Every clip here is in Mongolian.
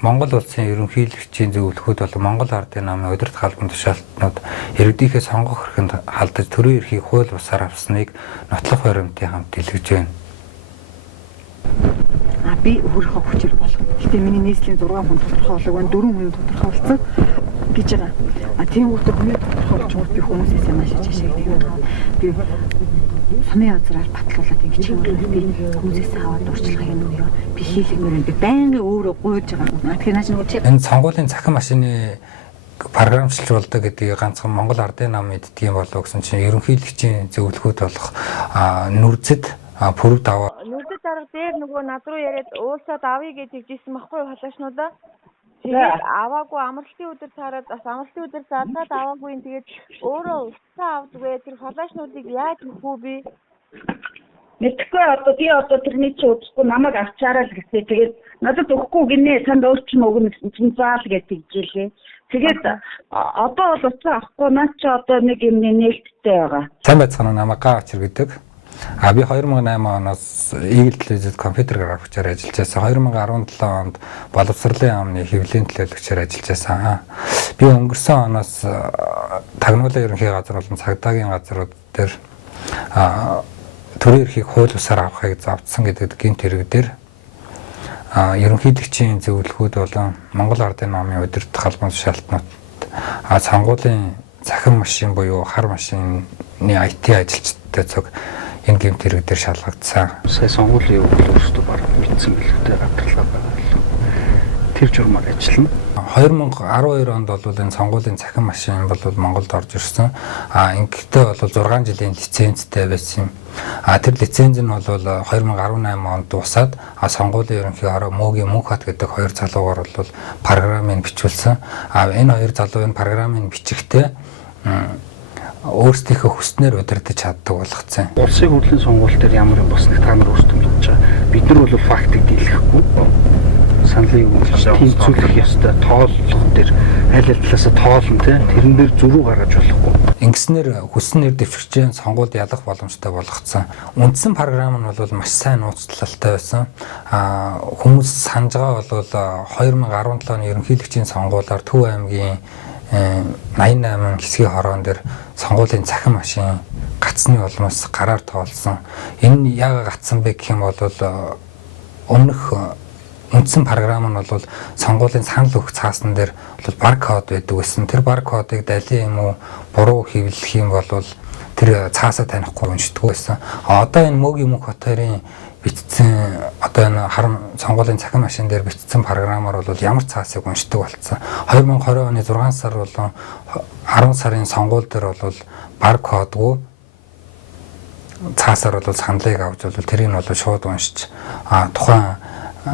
Монгол улсын ерөнхийлөгчийн зөвлөхүүд бол Монгол Ардын намын удирдах албан тушаалтнууд иргэдийнхээ сонгох эрхэнд халдаж төрийн эрхийг хууль бусаар авсныг нотлох баримтын хамт дэлгэж байна. Би өөрийнхөө хүчээр болгоно. Гэтэ миний нийслэлийн 6 хүн тодорхой болог байна. 4 хүн тодорхой болсон гэж байгаа. Тийм үгээр хүний тодорхой болж би хүмүүсээс маш их чашаа гэдэг юм. Би самын азраар батлуулаад ингэж юм бол би хүмүүсээс аваад дурчлах юм уу? Би хийлгмээр би байнгын өөрөө гуйж байгаа. Тэгэхээр нааш нэг энэ сонгуулийн цахим машины програмчлж болдог гэдгийг ганцхан Монгол Ардын нам мэддэг юм болов гэсэн чинь ерөнхийлөгчийн зөвлөхүүд болох нүрзэд пүрэв даваа. Нүрзэд дарга дээр нөгөө над руу яриад уулсаад авъя гэж хэлжсэн байхгүй халаачнуудаа. Тэгээд аваагүй амралтын өдөр цаараад бас амралтын өдөр задаад аваагүй юм. Тэгээд өөрөө уцаа авдгүй тэр халаачнуудыг яаж өгөх үү би? Мэдхгүй одоо би тэрний чи үзэхгүй намайг авчаарай л гэсэн. Тэгээд надад өгөхгүй гинэ танд өөрчлөн өгнө гэсэн заал гэдэг жилээ. Тэгээд одоо бол уцаа авахгүй наа чи одоо нэг юм нээлттэй байгаа. Сайн байцгаана намайг Гаачир гэдэг. Би 2008 оноос Eagle телевизэд компьютер графикчаар ажиллаж байсан. 2017 онд боловсролын амны хэвлэлийн төлөөлөгчөөр ажиллаж байсан. Би өнгөрсөн оноос тагнуулын ерөнхий газар болон цагдаагийн газрууд дээр төрийн эрхийг хууль бусаар авахыг завдсан гэдэг гинт хэрэгдэр ерөнхийлөгчийн зөвлөхүүд болон Монгол Ардын намын удирдах албан тушаалтнууд сонгуулийн цахим машин буюу хар машины IT ажилчдтай цог энэ гэмт хэрэг дээр шалгагдсан. Сая сонгуулийн өгөл өөрсдөө баг мэдсэн бэлгтэй гадарлаа байгаа л. Тэр журмаар ажиллана. 2012 онд бол энэ сонгуулийн цахим машин бол Монголд орж ирсэн. Ингэхдээ бол 6 жилийн лицензтэй байсан юм. Тэр лиценз нь бол 2018 онд дуусаад сонгуулийн ерөнхий ороо Мөгийн Мөнхбат гэдэг хоёр залуугаар бол програмыг бичүүлсэн. Энэ хоёр залуу энэ програмыг бичихтэй өөрсдийнхөө хүснээр удирдах чаддаг болгоцсон. Улсын хурлын сонгуул дээр ямар юм босныг та нар өөрсдөө мэдж байгаа. Бид нар бол фактыг дийлэхгүй. Саналыг тэнцвүүлэх ёстой тооллого дээр аль талаасаа тоолно те тэрэн дээр зөрүү гаргаж болохгүй. Ингэснээр хүснээр дэвшигчийн сонгуульд ялах боломжтой болгоцсон. Үндсэн програм нь бол маш сайн нууцлалтай байсан. Хүмүүс санаж байгаа бол 2017 оны ерөнхийлөгчийн сонгуулиар Төв аймгийн 88 хэсгийн хороон дээр сонгуулийн цахим машин гацсны улмаас гараар тоолсон. Энэ яагаад гацсан бэ гэх юм бол өмнөх үндсэн програм нь бол сонгуулийн санал өгөх цаасан дээр бол баркод байдаг гэсэн. Тэр баркодыг далийн юм уу буруу хэвлэх юм бол тэр цаасаа танихгүй уншдаг байсан. Одоо энэ Мөгийн Мөнхбатын бичсэн одоо энэ сонгуулийн цахим машин дээр бичсэн програмаар бол ямар цаасыг уншдаг болсон. 2020 оны 6 сар болон 10 сарын сонгуул дээр бол баркодгүй цаасаар бол саналыг авч бол тэрийг нь бол шууд уншиж тухайн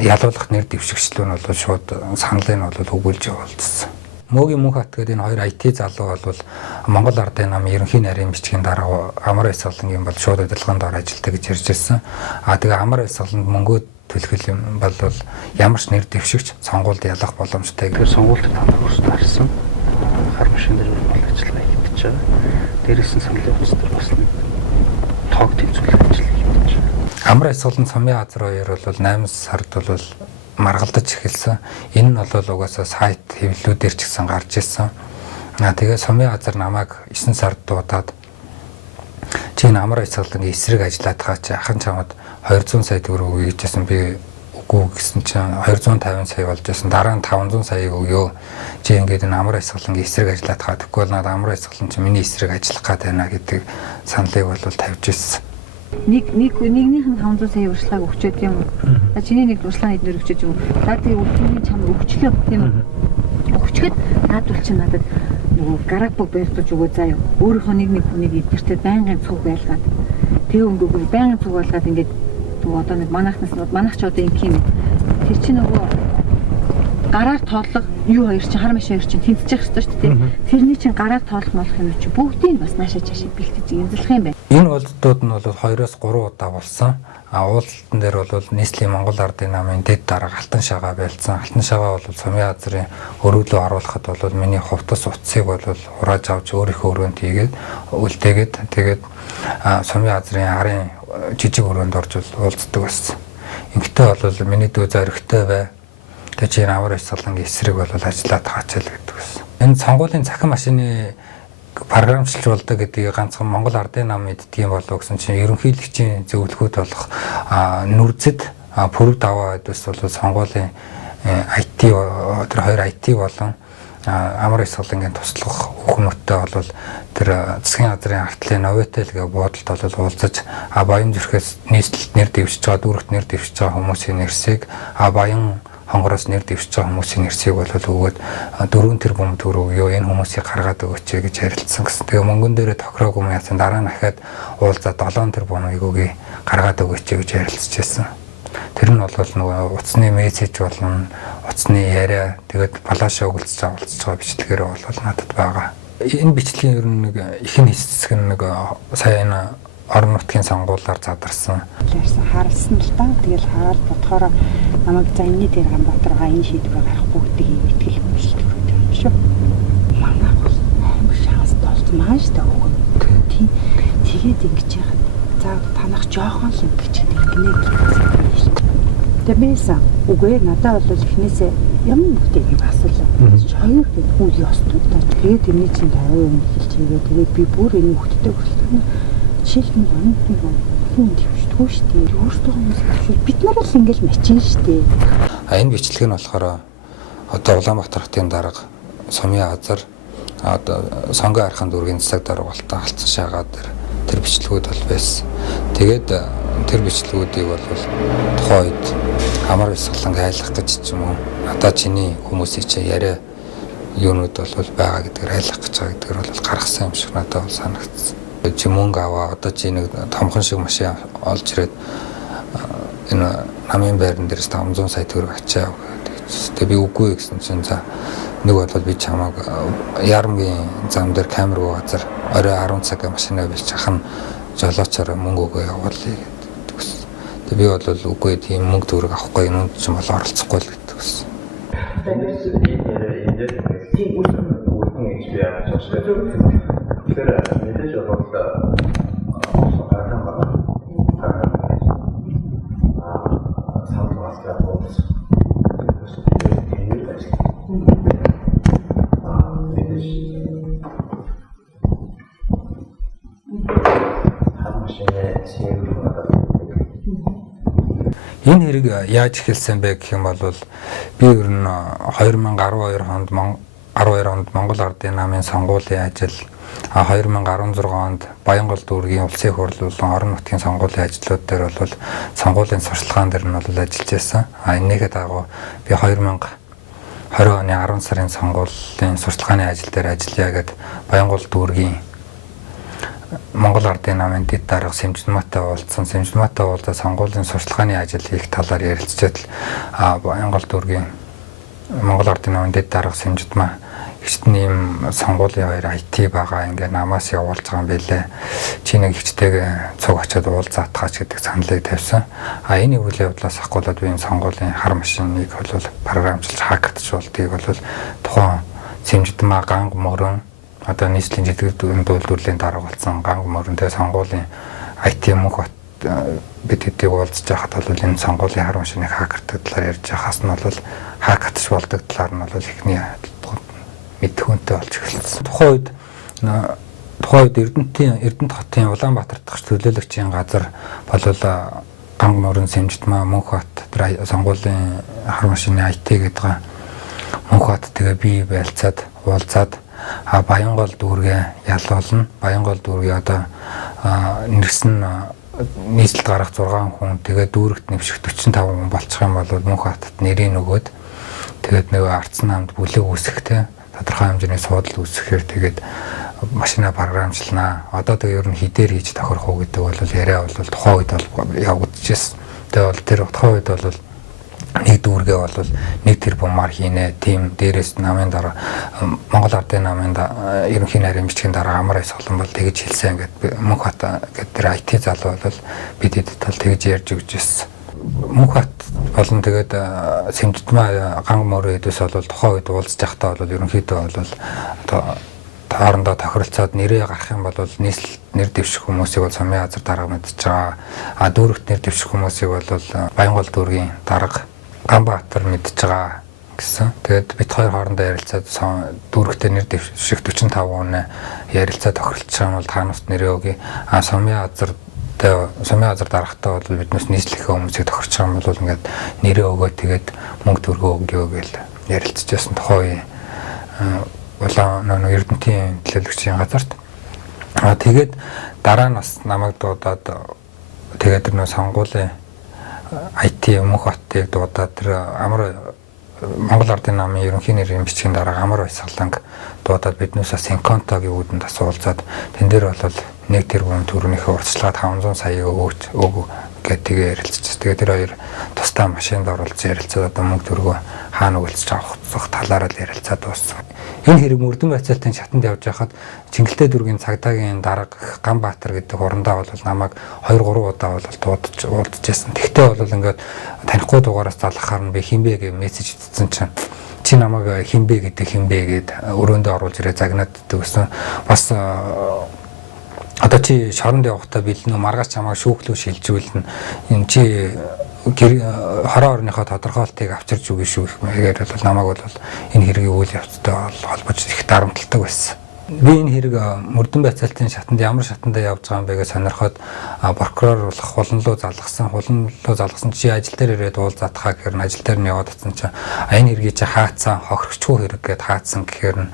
ялуулах нэр дэвшигчлүүд нь бол шууд саналыг нь бол өгүүлж явуулсан. Мөгийн Мөнхбат гэдэг энэ хоёр IT залуу бол Монгол Ардын намын ерөнхий нарийн бичгийн дараа амар эсвэлэнгийн бол шууд удирдлагын дор ажилладаг гэж ярьж ирсэн. Тэгээ амар эсвэлэнд мөнгө төлөх юм бол ямар ч нэр дэвшигч сонгуульд ялах боломжтой. Тэр сонгуульд та нар өөрсдөө харсан. Хар машин дээр бол ажиллагаа хийгдэж байгаа. Дээрээс нь саналын утас дээр бас нэг тоог тэнцвүүлэх ажил хийгдэж байгаа. Амар эсвэлэнд Сумын газар хоёр бол 8 сард бол маргалдаж эхэлсэн. Энэ нь бол угаасаа сайт хэвлэлүүдээр ч гэсэн гарч ирсэн. Тэгээ Сумын газар намайг 9 сард дуудаад чи энэ амар эсвэлэнгийн эсрэг ажиллаад байгаа чи ахын чамд 200 сая төгрөг өгье гэжсэн. Би үгүй гэсэн чинь 250 сая болж байсан. Дараа нь 500 саяг өгөө. Чи ингээд энэ амар эсвэлэнгийн эсрэг ажиллаад байгаа. Тэгэхгүй бол надад амар эсвэлэн чи миний эсрэг ажиллах гээд байна гэдэг саналыг бол тавьж ирсэн. Нэгнийх нь 500 сая урьдчилгааг өгчөөд юм. Чиний нэг урьдчилгааны эднэр өгчөөд юм. Наад тийм үлдээний чам өгчлөө тийм үү? Өгчгээд наадвал чи надад нөгөө гарапог барьж өгөө заа юу. Өөрийнхөө нэг хүнийг эднэртэй байнгын цуг байлгаад тэгээ өнгөгүй байнгын цуг байлгаад ингээд одоо нэг манайх ч одоо ингэ юм. Тэр чи нөгөө гараар тооллого юу хоёр чинь хар машин хоёр чинь тэнцэж явах хэрэгтэй шүү дээ. Тэрний чинь гараар тоолох молох юм чи бүгдийг бас наашаа чашаа бэлтэж имзэлэх юм байна. Энэ уулзалтууд нь бол 2-3 удаа болсон. Уулзалтан дээр бол нийслэлийн Монгол Ардын намын дэд дарга Алтан шагаа байлцсан. Алтан шагаа бол Сумын газрын өрөөлөө оруулахад бол миний хувцас утсыг бол хурааж авч өөрийнхөө өрөөнд хийгээд үлдээгээд тэгээд Сумын газрын арын жижиг өрөөнд орж уулздаг байсан. Ингэхдээ бол миний дүү зоригтой бай. Тэгээ чи амар их солонгийн эсрэг бол ажиллаад таачаал гэдэг байсан. Энэ сонгуулийн цахим машины програмчлуулдаг гэдгийг ганцхан Монгол Ардын нам мэддгийм болов гэсэн чинь ерөнхийлөгчийн зөвлөхөд болох нүрзэд пүрэв даваа хэдвэс бол сонгуулийн IT тэр хоёр IT болон амар их солонгийн туслах хүүхнүүдтэй бол тэр засгийн газрын артлын Новотел гэх буудалд бол уулзаж Баян зүрхээс нийслэлд нэр дэвшиж байгаа дүүрэгт нэр дэвшиж байгаа хүмүүсийн нэрсийг Баян хонгороос нэр дэвшиж байгаа хүмүүсийн нэрсийг бол өгөөд 4 тэрбум төгрөг юу энэ хүмүүсийг гаргаад өгөөч гэж ярилцсан гэсэн. Тэгээ мөнгөн дээрээ тохироогүй юм яасан дараа нь дахиад уулзаад 7 тэрбум өгөөгийг гаргаад өгөөч гэж ярилцж байсан. Тэр нь бол нөгөө утасны мессеж болон утасны яриа тэгээд палашаа өгүүлж байгаа бичлэгээр бол надад байгаа. Энэ бичлэгийн ер нь нэг ихэнх хэсэг нь нэг сая энэ орон нутгийн сонгуулиар задарсан. Харсан л та. Тэгэл хараад бодохоор намайг за энэний дээр Ганбаатарга энэ шийдвэрээ гарах бүгдийг итгэл хүсэлтэй юм шүү. Манай бол амар шанс толцмаа шүү дээ. Тэгээд ингэж яхад за танах жоохон л ингэж гинэ гэсэн. Тэбээсэн үгүй надад бол эхнээсээ юм бүгдийг асуулаа. Хоёр гэдэг үе ёстой. Тэгээд энэ чинь 50% хэлж байгаа. Тэгээд би бүр энэ хөлтөд хүрсэн. Жишээлбэл юм дэвшдэггүй шүү дээ. Өөртөө хүмүүс бид нар л ингээл мачин шүү дээ. Энэ бичлэг нь болохоор одоо Улаанбаатар хотын дарга Сумын газар одоо сонгоо архын дүүргийн засаг даргуулалтаа алдсан шагаад тэр бичлэгүүд бол байсан. Тэгээд тэр бичлэгүүдийг бол тухайн үед амар их солонг айлах гэж ч юм уу одоо чиний хүмүүсийн чи яриа юунууд бол байгаа гэдгээр айлах гэж байгаа гэдгээр бол гаргасан юм шиг надад бол санагдсан. Чи мөнгө аваа одоо чи нэг томхон шиг машин олж ирээд энэ намын байран дээрээс 500 сая төгрөг ачаа. Тэгээ би үгүй гэсэн чинь за нэг бол би чамааг Ярамгийн зам дээр камергүй газар орой 10 цаг машинаа билж ахна жолоочоор мөнгө өгөө явуулъя гэдэг. Тэгээ би бол үгүй тийм мөнгө төгрөг авахгүй юунд ч юм бол оролцохгүй л гэдэг гэсэн. Тийм үлдэн гэж би яаж бодсон. Тэр мэдээж бол Энэ хэрэг яаж эхэлсэн бэ гэх юм бол би ер нь 2012 онд Монгол Ардын намын сонгуулийн ажил 2016 онд Баянгол дүүргийн улсын хурал болон орон нутгийн сонгуулийн ажлууд дээр бол сонгуулийн сурталчилгаан дээр нь бол ажиллаж байсан. Энийгээ дагуу би 2020 оны 10 сарын сонгуулийн сурталчилгааны ажил дээр ажиллая гэд Баянгол дүүргийн Монгол Ардын намын дэд дарга Сэмжлмаатай уулзсан. Сэмжлмаатай уулзаад сонгуулийн сурталчилгааны ажил хийх талаар ярилцчихэд Баянгол дүүргийн Монгол Ардын намын дэд дарга Сэмжлмаа ихчтэн ийм сонгуулийн хоёр IT байгаа ингээ намаас явуулж байгаа юм байлээ. Чи нэг ихчтэйгээ цуг очиод уулзаатгаач гэдэг саналыг тавьсан. Энэ үйл явдлаас ахгүйд би энэ сонгуулийн хар машиныг бол програмчлж хакдчихултыг бол тухайн Сэмжлмаа Ганг Мөрөн одоо нийслэлийн жижиг үйлдвэрлэлийн дарга болсон Ганг Мөрөн тэгээ сонгуулийн IT мөнх бид хэдийг уулзж байхад бол энэ сонгуулийн хар машиныг хакердаг талаар ярьж байхаас нь бол хакдч болдог талаар нь бол ихний мэдхүнтэй болж эхэлсэн. Тухайн үед Эрдэнэт хотын Улаанбаатар дахь төлөөлөгчийн газар болол Ганг Мөрөн Сэмжлмаа Мөнхбат тэр сонгуулийн хар машины IT гэдэг Мөнхбат тэгээ бие байлцаад уулзаад Баянгол дүүргээ ялуулна. Баянгол дүүргээ одоо нэрсэн нийслэлд гарах 6 хүн тэгээ дүүрэгт нэвших 45 хүн болчих юм бол Мөнхбатад нэрийг өгөөд тэгээд нөгөө ардсан намд бүлэг үүсэхтэй тодорхой хэмжээний суудал үүсгэхээр тэгээд машина програмчлнаа. Одоо тэгээ ер нь хідээр хийж тохирох уу гэдэг бол яриа бол тухайн үед бол явагдчихсэн. Тэгээ бол тэр тухайн үед бол нэг дүүргээ бол 1 тэрбумаар хийнэ. Тим дээрээс намын дараа Монгол Ардын намын ерөнхий нарийн бичгийн дараа амар солон бол тэгж хэлсэн гэдэг Мөнхбат гэдэг тэр IT залуу бол бид хэд тал тэгж ярьж өгч байсан. Мөнхбат болон тэгээд Сэмжлмаа Ганг Мөрөн хэдээс бол тухайн үед уулзж байхдаа бол ерөнхийдөө бол хоорондоо тохиролцоод нэрээ гарах юм бол нийслэл нэр дэвших хүмүүсийг бол Сумын газар дарга мэдж байгаа. Дүүрэгт нэр дэвших хүмүүсийг бол Баянгол дүүргийн дарга Ганбаатар мэдж байгаа. гэсэн. Тэгээд бид хоёр хоорондоо ярилцаад дүүрэгтэй нэр дэвших 45% ярилцаад тохиролцож байгаа юм бол та нарт нэрээ өгье. Сумын газар дарахтаа бол биднээс нийслэлийн хүмүүсийг тохирч байгаа юм бол ингээд нэрээ өгөө тэгээд мөнгө төгрөгөө өгье гэж ярилцж байсан тухай улаан Эрдэнэтийн төлөөлөгчийн газарт. Тэгээд дараа нь бас намайг дуудаад тэгээд тэр сонгуулийн IT мөнх хотыг дуудаад тэр Монгол Ардын намын ерөнхий нэрийн бичгийн дарга Амар Баясгаланг дуудаад биднээс бас Синконтогийн үүдэнд асуулзаад тэн дээр бол 1 тэрбум төгрөгийнхээ урьдчилгаад 500 сая өгөө гэдэг тэгээ ярилцчихсан. Тэгээ тэр хоёр тусдаа машинд оруулж ярилцаад одоо мөнгө төгрөгөө хаана өгөлцөж авах талаараа л ярилцаад дууссан. Энэ хэрэг Мөрдөн Байцаалтын шатанд явж байхад Чингэлтэй дүүргийн цагдаагийн дарга Ганбаатар гэдэг хурандаа бол намайг 2-3 удаа бол уулзчихсан. Тэгтээ бол ингээд танихгүй дугаараас залгахаар нь би хинбэ гэж мессеж итсэн чинь чи намайг хинбэ гэд өрөөндөө оруулж ирээ загнаад дэгсэн. Бас одоо чи шоронд явахдаа бэлэн маргааш чамаа шүүхлүү шилжүүлнэ. Энэ чи хорон орныхоо тодорхойлтыг авчирч өгнө шүү гэхээр бол намайг бол энэ хэргийн үйл явцтай холбож их дарамталдаг байсан. Би энэ хэрэг Мөрдөн Байцаалтын шатанд ямар шатандаа явж байгаа юм бэ гэж сонирхоод прокурор болох хуланлуу залгасан чи ажил дээр ирээд уулзаатхаа гэхээр нь ажил дээр нь яваад атсан чи энэ хэргийг чи хаацсан хохирогчгүй хэрэг гэд хаацсан гэхээр нь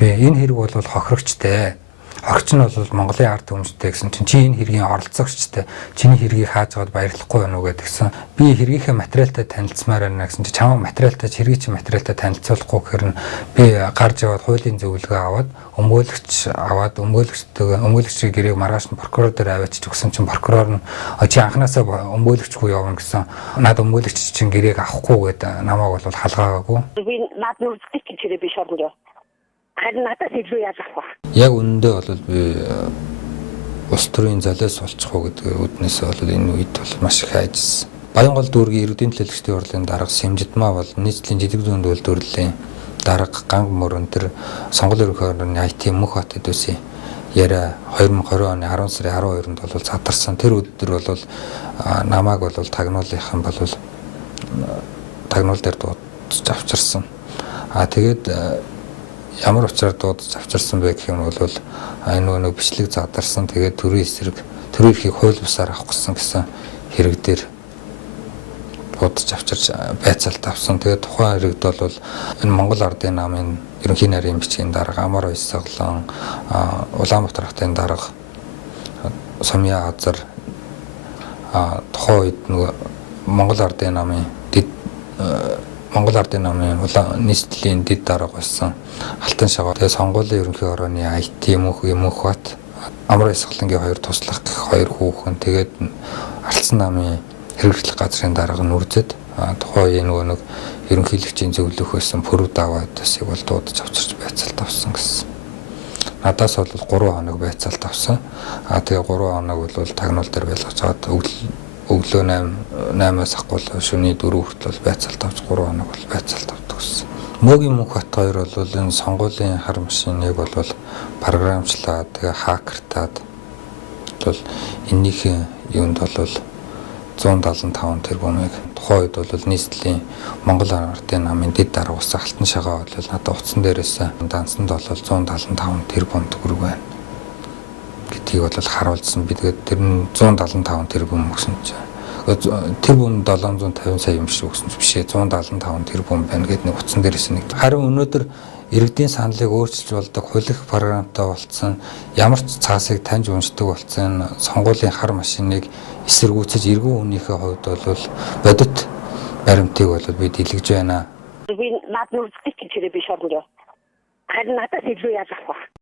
би энэ хэрэг бол хохирогчтэй. Огч нь бол Монголын ард түмжтэй гэсэн чинь чи энэ хэргийн оролцогчтой чиний хэргийг хааж аваад баярлахгүй байна уу гэдгсэн. Би хэргийнхээ материалтай танилцмаар байна гэсэн чи чамаа материалтай хэргийн чи материалтай танилцуулахгүй гэхээр нь би гарч яваад хуулийн зөвлөгөө аваад өмгөөлөгчийн гэрээг маргааш нь прокурор дээр аваачиж өгсөн чинь прокурор нь чи анханасаа өмгөөлөгчгүй явна гэсэн. Наад өмгөөлөгч чинь гэрээг авахгүй гэдэг намайг бол халгаагүй. Би наад нүрдэх гэж би шоронд надад илүү яах вэ? Яг үнэндээ бол би улс төрийн залиас болчих уу гэдэг үднээс бол энэ үед бол маш их хайжсэн. Баянгол дүүргийн иргэдийн төлөөлөгчдийн хурлын дарга Сэмжидмаа бол нийслэлийн жижиг зүүн төлөвлөлийн дарга Ганг Мөрөн тэр сонгуулийн ерөнхий орны IT мөнх хотод үсэн яриа 2020 оны 10 сарын 12-нд бол задарсан. Тэр өдөр бол намайг бол тагнуулынхан бол тагнуул дээр дуудаж авчирсан. Тэгээд ямар учраар дуудаж авчирсан бэ гэх юм бол энэ нэг бичлэг задарсан. Тэгээд төрийн эсрэг төрийн эрхийг хууль бусаар авах гэсэн хэрэг дээр дуудаж авчирч байцаалт авсан. Тэгээд тухайн хэрэгд бол энэ Монгол Ардын намын ерөнхий нарийн бичгийн дарга Амар Баясгалан, Улаанбаатар хотын дарга Сумын газар тухайн үед нөгөө Монгол Ардын намын нийслэлийн дэд дарга байсан Алтан шагаа. Тэгээ сонгуулийн ерөнхий орны IT мөнх бат Амар Баясгалангийн хоёр туслах гэх хоёр хүүхэн тэгээд Алтсан намын хэрэгжлэх газрын дарга нүрзэд тухайн нэг ерөнхийлөгчийн зөвлөх байсан Пүрэв даваад басыг бол дуудаж авчирч байцаалт авсан гэсэн. Надаас бол 3 хоног байцаалт авсан. Тэгээ 3 хоног бол тагнуул дээр байлгаж аваад өглөө 8-аас ахгүйл шөнийн 4 хүртэл байцаалт авч 3 хоног бол байцаалт авдаг гэсэн. Мөгийн мөнх бат хоёр бол энэ сонгуулийн хар машиныг бол програмчлаад тэгээ хакертаад бол энэнийхээ юунд бол 175 тэрбумыг тухайн үед бол нийслэлийн Монгол Ардын намын дэд дарга ус Алтан шагаа бол надад утсан дээрээс дансанд бол 175 тэрбум төгрөг байна гэдгийг бол харуулсан. Би тэгээд тэр нь 175 тэрбум өгсөн чинь тэрбум 750 сая юм шиг өгсөн ч бишээ 175 тэрбум байна гэдэг нэг утсан дээрээс нэг. Харин өнөөдөр иргэдийн саналыг өөрчилж болдог хуулих програмтай болцсон ямар ч цаасыг таньж уншдаг болцсон сонгуулийн хар машиныг эсэргүүцэж эргэн үнийхээ хувьд бол бодит баримтыг бол би дэлгэж байна. Би наад нүрдэх гэж би шоронд. Надад илүү яах вэ?